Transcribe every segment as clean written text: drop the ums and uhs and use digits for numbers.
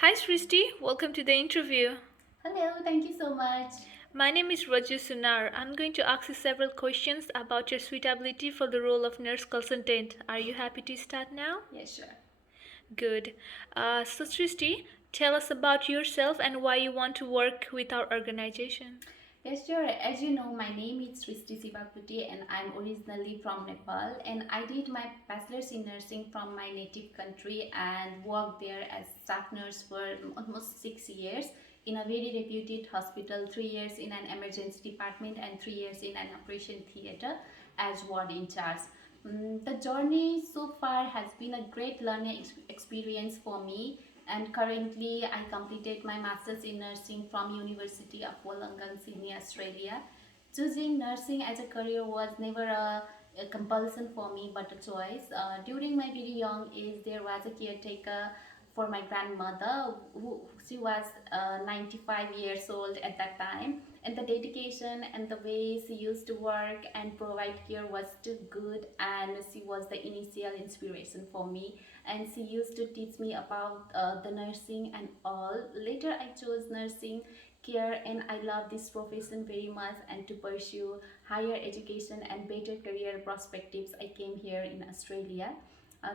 Hi Shristi, welcome to the interview. Hello, thank you so much. My name is Raju Sunar. I'm going to ask you several questions about your suitability for the role of nurse consultant. Are you happy to start now? Yeah, sure. Good. So Shristi, tell us about yourself and why you want to work with our organization. Yes, sure. As you know, my name is Shristi Shiwakoti and I'm originally from Nepal and I did my bachelor's in nursing from my native country and worked there as staff nurse for almost 6 years in a very reputed hospital, 3 years in an emergency department and 3 years in an operation theater as ward in charge. The journey so far has been a great learning experience for me, and currently I completed my masters in nursing from University of Wollongong, Sydney, Australia. Choosing nursing as a career was never a compulsion for me but a choice. During my very young age there was a caretaker for my grandmother who she was 95 years old at that time, and the dedication and the way she used to work and provide care was too good, and she was the initial inspiration for me, and she used to teach me about the nursing and all. Later I chose nursing care and I love this profession very much, and to pursue higher education and better career perspectives I came here in Australia.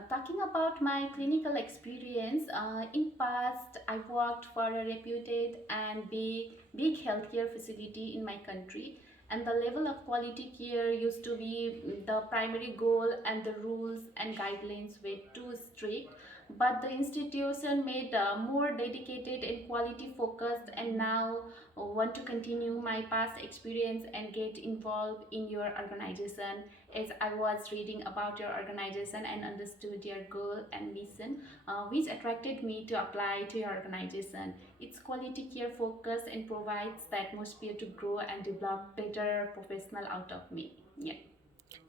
Talking about my clinical experience, in past I worked for a reputed and big healthcare facility in my country, and the level of quality care used to be the primary goal, and the rules and guidelines were too strict. But the institution made more dedicated and quality focused, and now want to continue my past experience and get involved in your organization, as I was reading about your organization and understood your goal and mission, which attracted me to apply to your organization. It's quality care focused and provides the atmosphere to grow and develop better professional out of me. Yeah.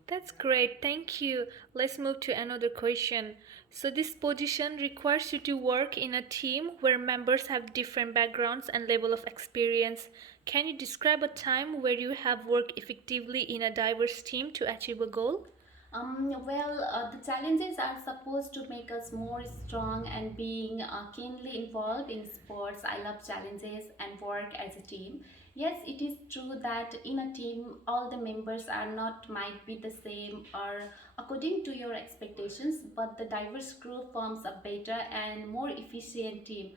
That's great, thank you. Let's move to another question. So, this position requires you to work in a team where members have different backgrounds and level of experience. Can you describe a time where you have worked effectively in a diverse team to achieve a goal? The challenges are supposed to make us more strong, and being keenly involved in sports, I love challenges and work as a team. Yes, it is true that in a team, all the members are not might be the same or according to your expectations, but the diverse group forms a better and more efficient team.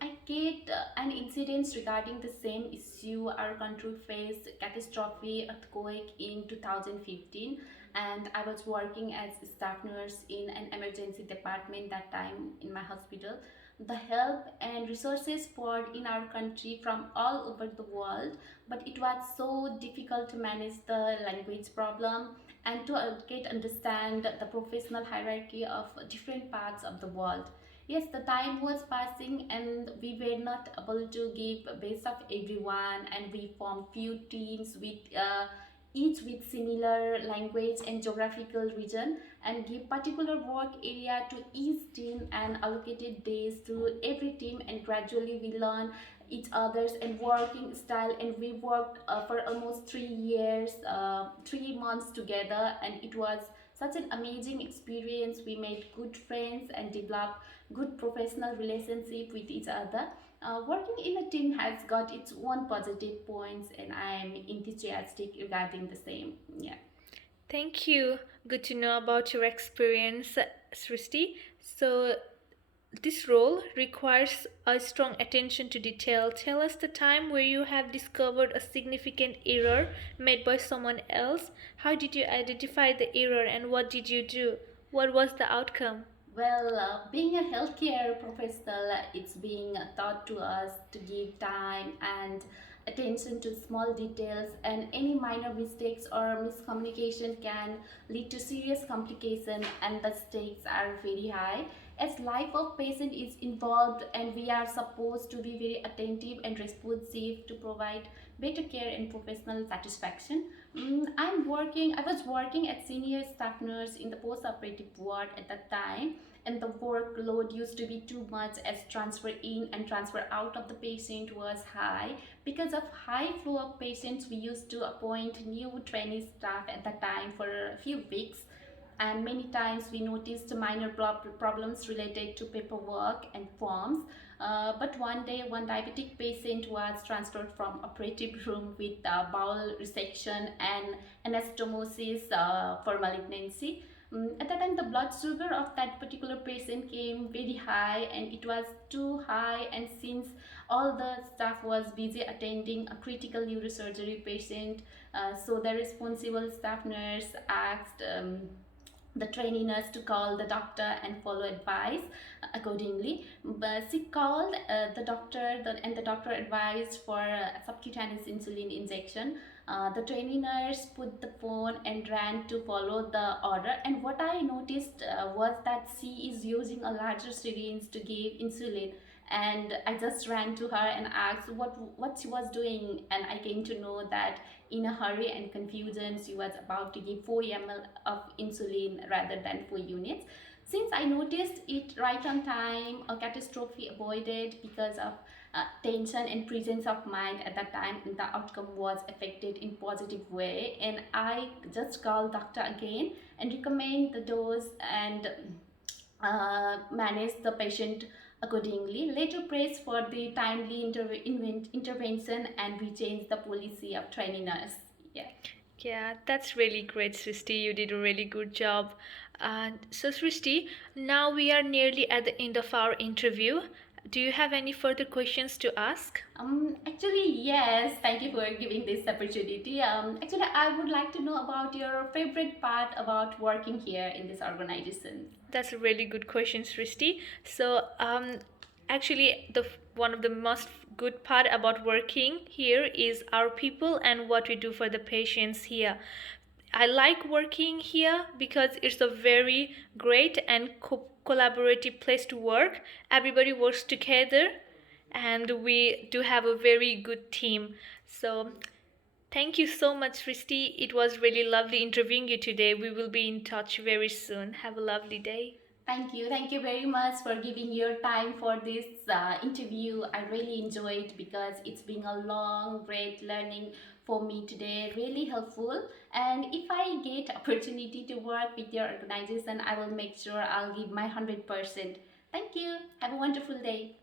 I get an incident regarding the same issue. Our country faced catastrophic earthquake in 2015, and I was working as a staff nurse in an emergency department that time in my hospital. The help and resources poured in our country from all over the world, but it was so difficult to manage the language problem and to get understand the professional hierarchy of different parts of the world. Yes, the time was passing and we were not able to give best of everyone, and we formed few teams with each with similar language and geographical region, and give particular work area to each team and allocated days to every team, and gradually we learn each other's and working style, and we worked for almost 3 years, 3 months together, and it was such an amazing experience. We made good friends and developed good professional relationship with each other. Working in a team has got its own positive points, and I'm enthusiastic regarding the same. Yeah. Thank you. Good to know about your experience, Srishti. So, this role requires a strong attention to detail. Tell us the time where you have discovered a significant error made by someone else. How did you identify the error and what did you do? What was the outcome? Being a healthcare professional, it's being taught to us to give time and attention to small details, and any minor mistakes or miscommunication can lead to serious complication, and the stakes are very high. As life of patient is involved, and we are supposed to be very attentive and responsive to provide better care and professional satisfaction. I was working as senior staff nurse in the post-operative ward at that time, and the workload used to be too much, as transfer in and transfer out of the patient was high. Because of high flow of patients, we used to appoint new trainee staff at that time for a few weeks. and many times we noticed minor problems related to paperwork and forms. But one day, one diabetic patient was transferred from operative room with bowel resection and anastomosis for malignancy. At that time, the blood sugar of that particular patient came very high, and it was too high. And since all the staff was busy attending a critical neurosurgery patient, so the responsible staff nurse asked the trainee nurse to call the doctor and follow advice accordingly. But she called the doctor, and the doctor advised for subcutaneous insulin injection. The trainee nurse put the phone and ran to follow the order. And what I noticed was that she is using a larger syringe to give insulin. And I just ran to her and asked what she was doing, and I came to know that in a hurry and confusion she was about to give 4 ml of insulin rather than 4 units. Since I noticed it right on time, a catastrophe avoided because of tension and presence of mind at that time, and the outcome was affected in positive way. And I just called doctor again and recommend the dose and manage the patient accordingly. Later praised for the timely intervention, and we changed the policy of training nurse. Yeah. Yeah, that's really great, Srishti. You did a really good job. So, Srishti, now we are nearly at the end of our interview. Do you have any further questions to ask? Actually, yes. Thank you for giving this opportunity. Actually, I would like to know about your favorite part about working here in this organization. That's a really good question, Srishti. So, actually, the one of the most good part about working here is our people and what we do for the patients here. I like working here because it's a very great and collaborative place to work. Everybody works together, and we do have a very good team. So, thank you so much, Srishti. It was really lovely interviewing you today. We will be in touch very soon. Have a lovely day. Thank you. Thank you very much for giving your time for this interview. I really enjoyed because it's been a long, great learning for me today. Really helpful. And if I get opportunity to work with your organization, I will make sure I'll give my 100%. Thank you. Have a wonderful day.